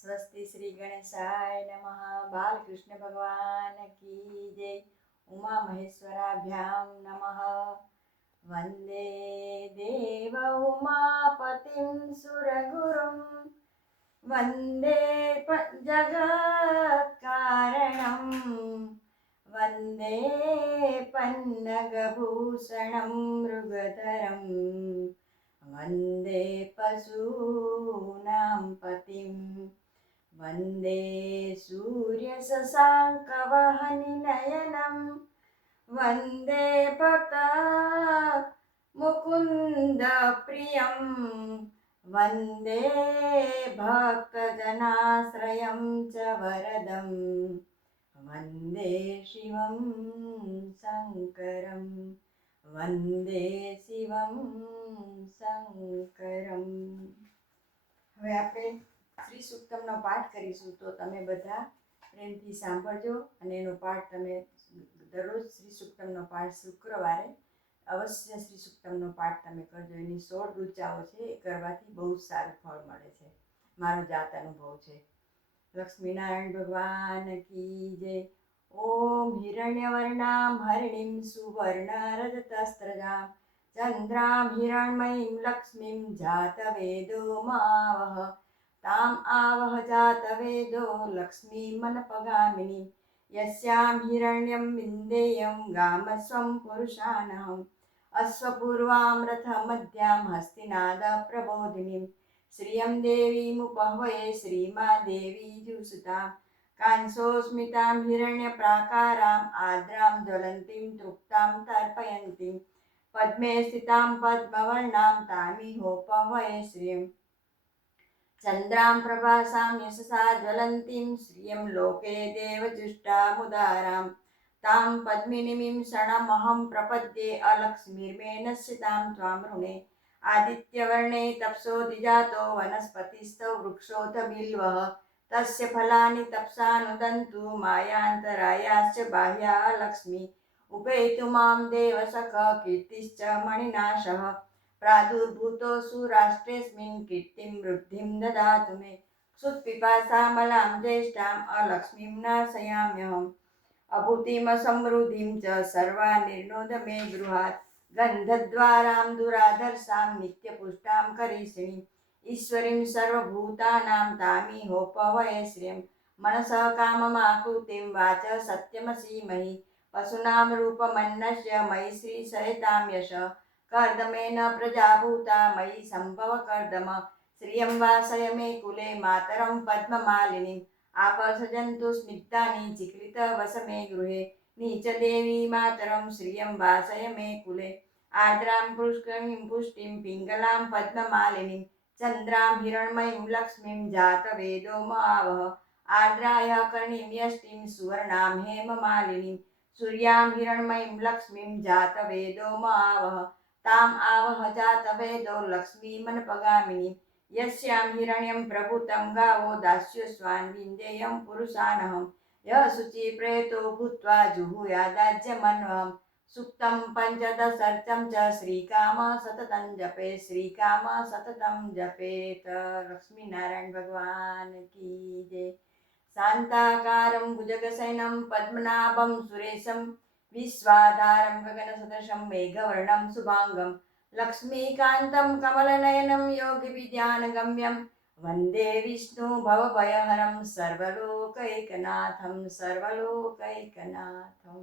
स्वस्ति श्री गणेशाय नमः। बालकृष्ण भगवान की जय। उमा महेश्वराभ्यां नमः। वंदे देव उमापतिं सुरगुरुं वंदे जगत्कारणं वंदे पन्नगभूषणं मृगधरं वंदे पशूनां पतिं वंदे सूर्यशशाङ्कवहनिनयनं वंदे भक्ता मुकुंद प्रियं वंदे भक्तजनाश्रयं च वरदं वंदे शिवं शङ्करं वंदे शिवं शङ्करं। હવે આપણે શ્રી સૂક્તમનો પાઠ કરીશું, તો તમે બધા પ્રેમથી સાંભળજો અને એનો પાઠ તમે દરરોજ શ્રી સૂક્તમનો પાઠ શુક્રવારે અવશ્ય શ્રી સૂક્તમનો પાઠ તમે કરજો. એની 16 ઋચાઓ છે, એ કરવાથી બહુ સારું ફળ મળે છે. મારો જાત અનુભવ છે. લક્ષ્મીનારાયણ ભગવાન કી જય. ઓમ હિરણ્યવર્ણામ હરિણીમ સુવર્ણરજતસ્રજામ ચંદ્રામ હિરણમયીમ લક્ષ્મીમ જાતવેદો માવહ તામ આવહ જાતવેદો લક્ષ્મીમનપગામિની યસ્યામ હિરણ્યમ વિન્દેયમ ગામસ્વં પુરુષાનહમ અશ્વપૂર્વામ રથમધ્યામ હસ્તિનાદ પ્રબોધિનીમ શ્રિયં દેવીમુપહ્વયે શ્રીમાદેવી જુસુતામ કાંસોસ્મિતામ હિરણ્યપ્રાકારામ આદ્રામ જ્વલંતીમ તૃપ્તામ તર્પયંતીમ પદ્મે સ્થિતામ પદ્મવર્ણામ તામિહોપહ્વયે શ્રિયં ચંદ્રામ પ્રભાસામ યશસા જ્વલંતીમ શ્રિયં લોકે દેવજુષ્ટામુદારામ તામ પદ્મિનીમિં શરણમહં પ્રપદ્યે અલક્ષ્મીર્મેનસ્યતામ ત્વામ ઋણે આદિત્યવર્ણે તપસોધિજાતો વનસ્પતિસ્તવ વૃક્ષોથ બિલ્વઃ તસ્ય ફલાનિ તપસાનુદन्तु માયાંતરાયાશ્ચ બાહ્યા લક્ષ્મી ઉપેતુ મામ દેવસખ કીર્તિશ્ચ મણિનાશઃ પ્રાદુર્ભૂતોऽસુ રાષ્ટ્રેऽસ્મિन् કીર્તિં વૃદ્ધિં દદાતુ મે ક્ષુત્પિપાસામલાં જ્યેષ્ઠાં અલક્ષ્મીં નાશયામ્યહम् અભૂતિમ સમૃદ્ધિં ચ સર્વા નિર્નોદ મે ગૃહાत् ગંધદ્વારાં દુરાધર્ષાં નિત્યપુષ્ટાં કરીષિણીં ઈશ્વરીં સર્વભૂતાનાં તામિહોપહ્વયે શ્રિયં મનસઃ કામમાકૃતિં વાચ સત્યમસીમહિ પશુનાં રૂપમન્નસ્ય મયી શ્રી સરિતાં યશ કર્દમેન પ્રજાભૂતા મયી સંભવ કર્દમ શ્રિયં વાસય મે કુલે માતરં પદ્મમાલિનીં આપસજંતુ સ્નિગ્ધાની ચિક્લિત વસ મે ગૃહે નીચ દેવી માતરં શ્રિયં વાસય મે કુલે આર્દ્રાં પુષ્કરીં પુષ્ટિં પિંગલાં પદ્મમાલિનીં ચંદ્રાં હિરણમયીં લક્ષ્મીં જાતવેદો માવહ આર્દ્રાય કર્ણીં યષ્ટિં સુવર્ણાં હેમમાલિનીં સૂર્યાં હિરણમયીં લક્ષ્મીં જાતવેદો માવહ તામ આવહ જાતવેદો લક્ષ્મીમનપગામિની યસ્યાં હિરણ્યં પ્રભુतं ગાવો દાસ્યોસ્વાન વિન્દેયં પુરુષાનહં યઃ શુચિ પ્રેતો ભૂત્વા જુહુયાદાજ્યમન્વહં સુક્तं પંચદશર્ચં ચ શ્રીકામ સતतं જપે શ્રીકામ સતतं જપેત. લક્ષ્મીનારાયણ ભગવાન કી જય. શાંતાકારં ભુજગશયनं પદ્મનાભં સુરેશં વિશ્વાધારં ગગનસદૃશં મેઘવર્ણં શુભાંગં લક્ષ્મીકાન્तं કમલનયनं યોગિવિદ્યાનગમ્યં વંદે વિષ્ણુ ભવભયહરં સર્વલોકૈકનાથં સર્વલોકૈકનાથં.